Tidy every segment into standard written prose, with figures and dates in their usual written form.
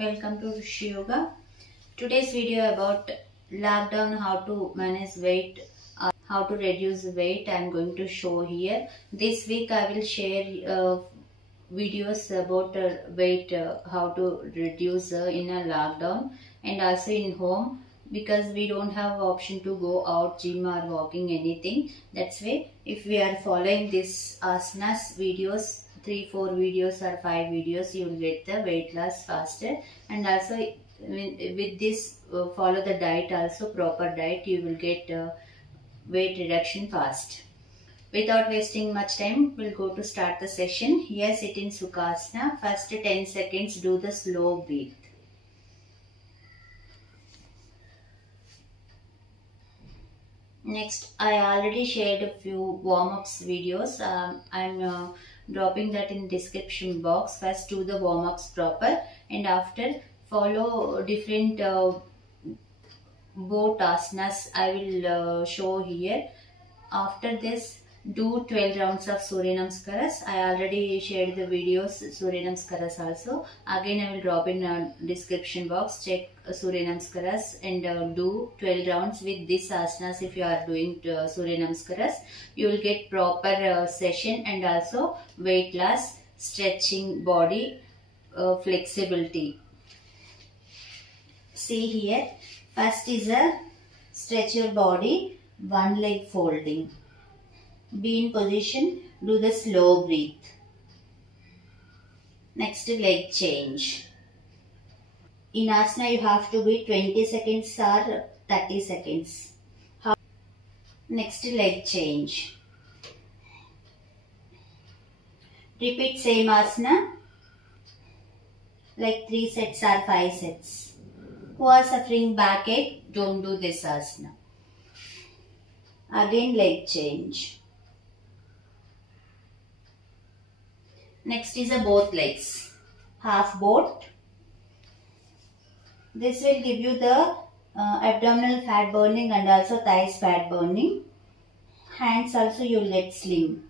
Welcome to Rushee Yoga. Today's video about lockdown, how to manage weight, how to reduce weight. I am going to show here. This week I will share videos about weight, how to reduce in a lockdown and also in home, because we don't have option to go out gym or walking anything. That's why if we are following this asanas videos, 3-4 videos or 5 videos, you will get the weight loss faster. And also with this follow the diet, also proper diet, you will get weight reduction fast. Without wasting much time, we'll go to start the session. Here sit in Sukhasana. First 10 seconds do the slow breath. Next, I already shared a few warm-ups videos. I'm dropping that in description box. First do the warm-ups proper, and after follow different both asanas I will show here. After this, do 12 rounds of Surya Namaskaras. I already shared the videos Surya Namaskaras also. Again I will drop in description box. Check Surya Namaskaras and do 12 rounds with this asanas. If you are doing Surya Namaskaras, you will get proper session and also weight loss, stretching body, flexibility. See here, first is a stretch your body, one leg folding. Be in position, do the slow breath. Next, leg change. In asana you have to be 20 seconds or 30 seconds. Next, leg change. Repeat same asana like 3 sets or 5 sets. Who are suffering backache, don't do this asana. Again leg change. Next is a both legs. Half boat. This will give you the abdominal fat burning and also thighs fat burning. Hands also you will get slim.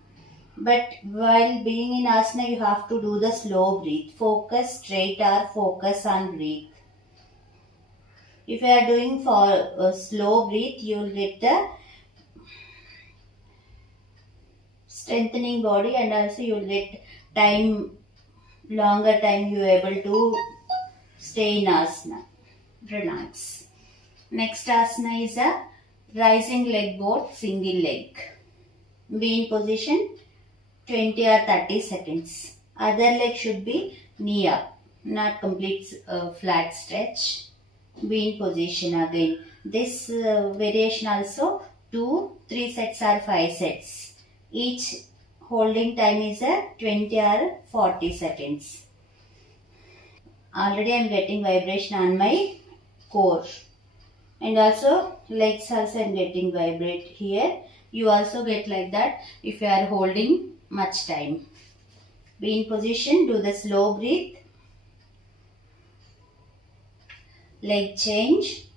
But while being in asana you have to do the slow breath. Focus straight or focus on breath. If you are doing for a slow breath, you will get the strengthening body and also you will get longer time you are able to stay in asana. Relax. Next asana is a rising leg boat, single leg. Be in position 20 or 30 seconds. Other leg should be knee up, not complete flat stretch. Be in position again. This variation also 2-3 sets or 5 sets. Each holding time is a 20 or 40 seconds. Already I am getting vibration on my core. And also legs also I am getting vibrate here. You also get like that if you are holding much time. Be in position, do the slow breath. Leg change.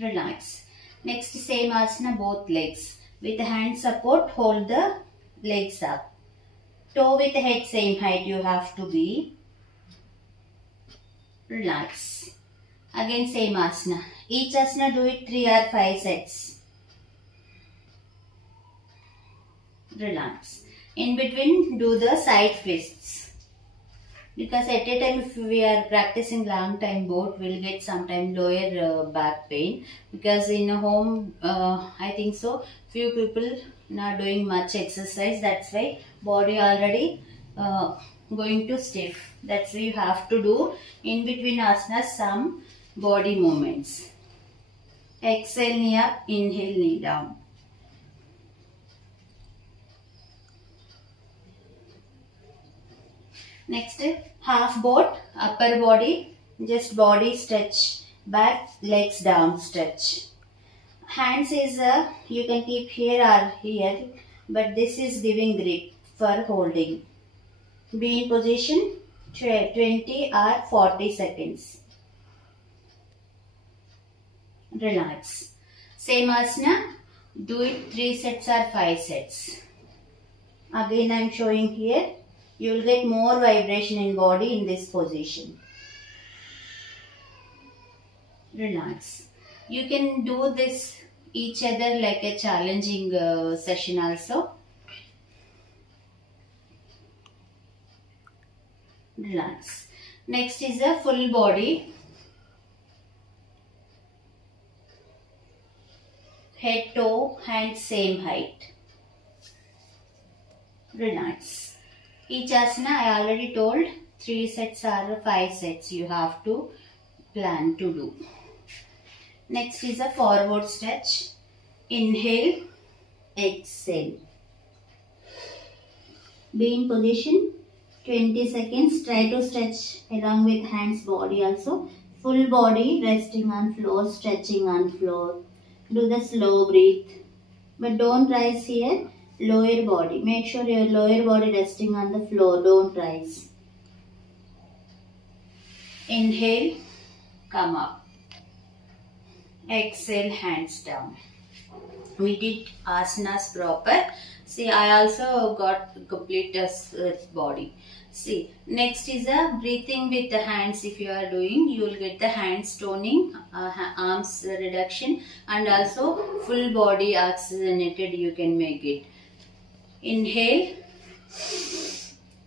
Relax. Next same asana, both legs. With hand support, hold the legs up. Toe with head same height you have to be. Relax. Again same asana. Each asana do it 3 or 5 sets. Relax. In between do the side twists. Because at a time if we are practicing long time both, we will get sometime lower back pain. Because in a home, I think so, few people not doing much exercise. That's why body already going to stiff. That's why you have to do in between asanas some body movements. Exhale knee up, inhale knee down. Next, half boat, upper body, just body stretch, back, legs down stretch. Hands is, you can keep here or here, but this is giving grip for holding. Be in position 20 or 40 seconds. Relax. Same asana, do it 3 sets or 5 sets. Again I am showing here. You will get more vibration in body in this position. Relax. You can do this each other like a challenging session also. Relax. Next is a full body. Head, toe, hands same height. Relax. Each asana I already told 3 sets or 5 sets you have to plan to do. Next is a forward stretch. Inhale, exhale. Be in position 20 seconds. Try to stretch along with hands, body also. Full body resting on floor, stretching on floor. Do the slow breathe. But don't rise here. Lower body. Make sure your lower body resting on the floor. Don't rise. Inhale, come up. Exhale, hands down. We did asanas proper. See, I also got complete body. See, next is a breathing with the hands. If you are doing, you will get the hands toning, arms reduction, and also full body oxygenated you can make it. Inhale,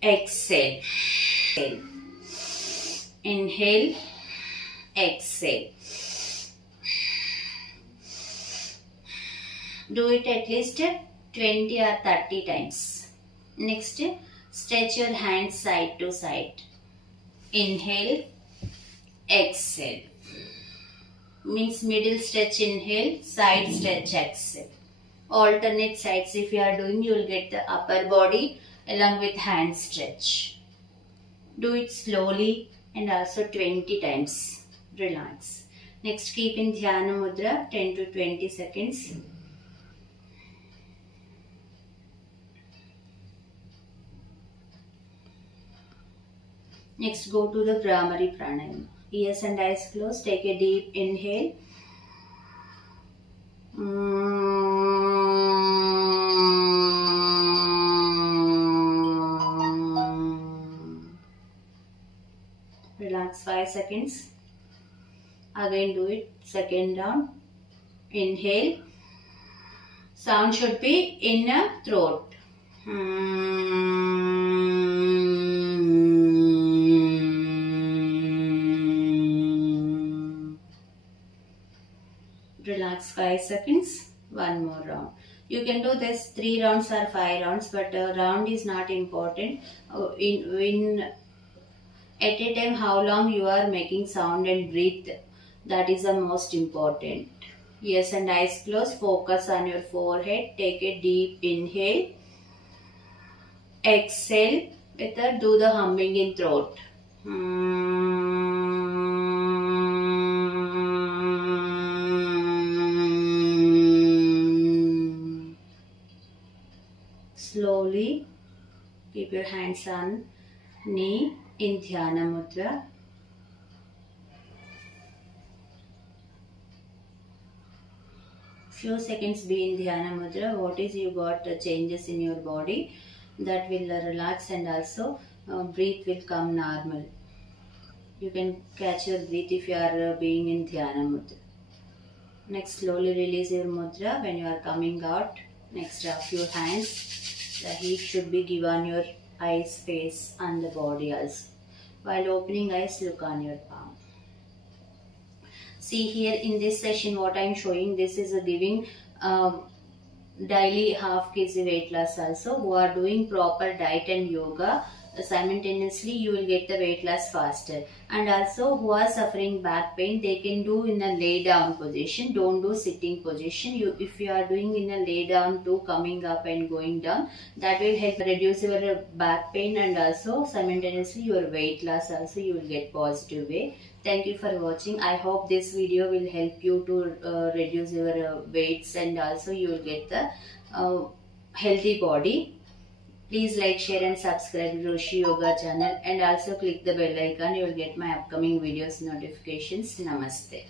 exhale. Inhale, exhale. Do it at least 20 or 30 times. Next, stretch your hands side to side. Inhale, exhale. Means middle stretch inhale, side stretch exhale. Alternate sides if you are doing, you will get the upper body along with hand stretch. Do it slowly and also 20 times. Relax. Next, keep in Dhyana Mudra 10 to 20 seconds. Next, go to the Bhramari Pranayama. Ears and eyes closed. Take a deep inhale. Relax 5 seconds. Again do it. Second round. Inhale. Sound should be in a throat. Relax 5 seconds. One more round. You can do this 3 rounds or 5 rounds, but round is not important. At a time how long you are making sound and breathe, that is the most important. Ears and eyes closed. Focus on your forehead. Take a deep inhale. Exhale. Do the humming in throat. Slowly keep your hands on knee in Dhyana Mudra. Few seconds be in Dhyana Mudra. What is you got changes in your body, that will relax, and also breath will come normal. You can catch your breath if you are being in Dhyana Mudra. Next, slowly release your mudra when you are coming out. Next, wrap your hands. The heat should be given your eyes, face and the body also. While opening eyes, look on your palm. See here in this session what I am showing, this is a giving daily half kg weight loss also. Who are doing proper diet and yoga, simultaneously you will get the weight loss faster. And also who are suffering back pain, they can do in a lay down position. Don't do sitting position. If you are doing in a lay down to coming up and going down, that will help reduce your back pain, and also simultaneously your weight loss also you will get positive way. Thank you for watching. I hope this video will help you to reduce your weights, and also you will get the healthy body. Please like, share and subscribe to Rushee Yoga channel, and also click the bell icon. You will get my upcoming videos notifications. Namaste.